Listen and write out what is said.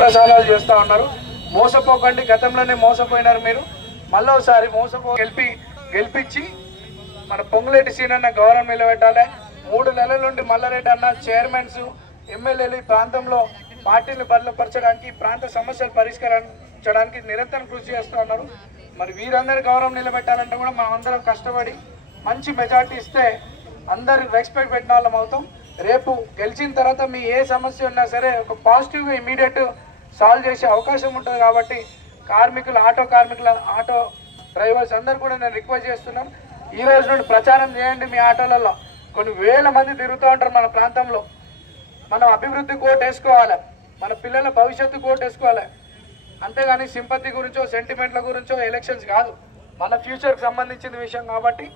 ప్రసాదాలు చేస్తూ ఉన్నారు. మోసపోకండి, గతంలోనే మోసపోయినారు మీరు. మళ్ళీ ఒకసారి గెలిపించి మన పొంగులేటి సీనన్న గౌరవం నిలబెట్టాలి. 3 నెలల నుండి మల్లారెడ్డి అన్న చైర్మన్స్ ఎమ్మెల్యేలు ఈ ప్రాంతంలో పార్టీని బలపరచడానికి, ప్రాంత సమస్యలు పరిష్కరించడానికి నిరంతరం కృషి చేస్తూ ఉన్నారు. మరి వీరందరి గౌరవం నిలబెట్టాలంటే కూడా మనం అందరం కష్టపడి మంచి మెజార్టీ ఇస్తే అందరు రెస్పెక్ట్ పెట్టిన వాళ్ళం అవుతాం. రేపు గెలిచిన తర్వాత మీ ఏ సమస్య ఉన్నా సరే ఒక పాజిటివ్గా ఇమీడియట్ సాల్వ్ చేసే అవకాశం ఉంటుంది. కాబట్టి ఆటో డ్రైవర్స్ అందరు కూడా నేను రిక్వెస్ట్ చేస్తున్నాను, ఈ రోజు నుండి ప్రచారం చేయండి. మీ ఆటోలలో కొన్ని వేల మంది తిరుగుతూ ఉంటారు మన ప్రాంతంలో. మనం అభివృద్ధి కోట్ వేసుకోవాలి, మన పిల్లల భవిష్యత్తు కోట్ వేసుకోవాలి. అంతేగాని సింపతి గురించో సెంటిమెంట్ల గురించో ఎలక్షన్స్ కాదు, మన ఫ్యూచర్కి సంబంధించిన విషయం కాబట్టి